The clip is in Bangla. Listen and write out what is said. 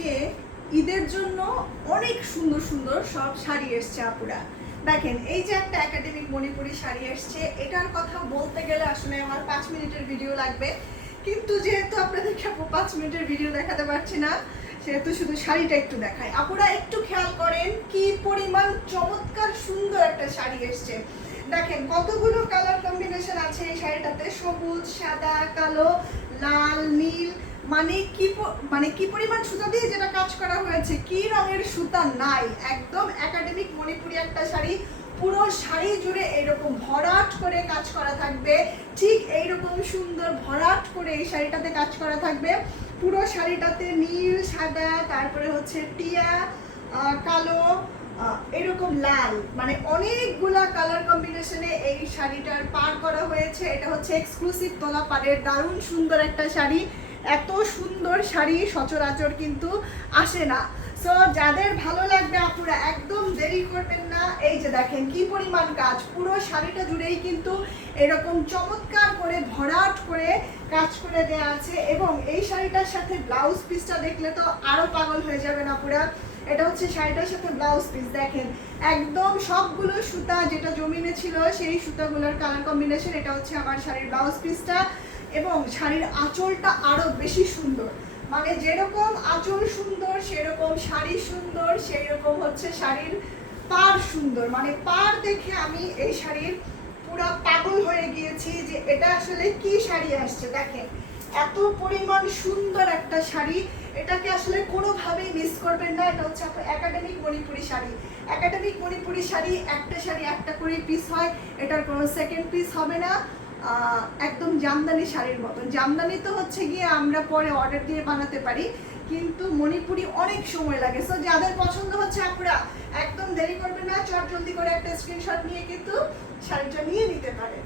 আজকে ঈদের জন্য অনেক সুন্দর সুন্দর সব শাড়ি এসছে আপুরা। দেখেন এই যে একটা একাডেমিক মণিপুরি শাড়ি এসছে, এটার কথা বলতে গেলে আসলে আমার 5 মিনিটের ভিডিও লাগবে, কিন্তু যেহেতু আপনাদেরকে 5 মিনিটের ভিডিও দেখাতে পারছি না, সেহেতু শুধু শাড়িটা একটু দেখাই। আপুরা একটু খেয়াল করেন কি পরিমাণ চমৎকার সুন্দর একটা শাড়ি এসছে। দেখেন কতগুলো কালার কম্বিনেশন আছে এই শাড়িটাতে, সবুজ, সাদা, কালো, লাল, নীল, মানে কি পরিমাণ সুতা দিয়ে যেটা কাজ করা হয়েছে, কি রঙের সুতা নাই, একদম একাডেমিক মণিপুরি একটা শাড়ি। পুরো শাড়ি জুড়ে এরকম ভরাট করে কাজ করা থাকবে, ঠিক এইরকম সুন্দর ভরাট করে এই শাড়িটাতে কাজ করা থাকবে। পুরো শাড়িটাতে নীল, সাদা, তারপরে হচ্ছে টিয়া, কালো, এরকম লাল, মানে অনেকগুলা কালার কম্বিনেশনে এই শাড়িটার পার করা হয়েছে। এটা হচ্ছে এক্সক্লুসিভ তোলা পাড়ের দারুণ সুন্দর একটা শাড়ি। এত সুন্দর শাড়ি সচরাচর কিন্তু আসে না। সো যাদের ভালো লাগবে আপুরা একদম দেরি করবেন না। এই যে দেখেন কি পরিমাণ কাজ, পুরো শাড়িটা জুড়েই কিন্তু এরকম চমৎকার করে ভরাট করে কাজ করে দেওয়া আছে। এবং এই শাড়িটার সাথে ব্লাউজ পিসটা দেখলে তো আরো পাগল হয়ে যাবেন আপুরা। এটা হচ্ছে শাড়িটার সাথে ব্লাউজ পিস, দেখেন একদম সবগুলো সুতা যেটা জমিনে ছিল সেই সুতাগুলোর কালার কম্বিনেশন। এটা হচ্ছে আমার শাড়ির ব্লাউজ পিসটা, এবং শাড়ির আঁচলটা আরো বেশি সুন্দর, মানে যেরকম আঁচল সুন্দর সেরকম শাড়ি সুন্দর, সেই রকম হচ্ছে শাড়ির পাড় সুন্দর। মানে পাড় দেখে আমি এই শাড়ির পুরো পাগল হয়ে গিয়েছি যে এটা আসলে কি শাড়ি আসছে। দেখেন এত পরিমাণ সুন্দর একটা শাড়ি, এটাকে আসলে কোনোভাবেই মিস করবেন না। এটা হচ্ছে একাডেমিক মণিপুরি শাড়ি। একাডেমিক মণিপুরি শাড়ি একটা করে পিস হয়, এটার কোনো সেকেন্ড পিস হবে না। একদম জামদানি শাড়ির মতন। জামদানি তো হচ্ছে গিয়ে আমরা পরে অর্ডার দিয়ে বানাতে পারি, কিন্তু মণিপুরি অনেক সময় লাগে। সো যাদের পছন্দ হচ্ছে আপনারা একদম দেরি করবেন না, চট জলদি করে একটা স্ক্রিনশট নিয়ে কিন্তু শাড়িটা নিয়ে নিতে পারেন।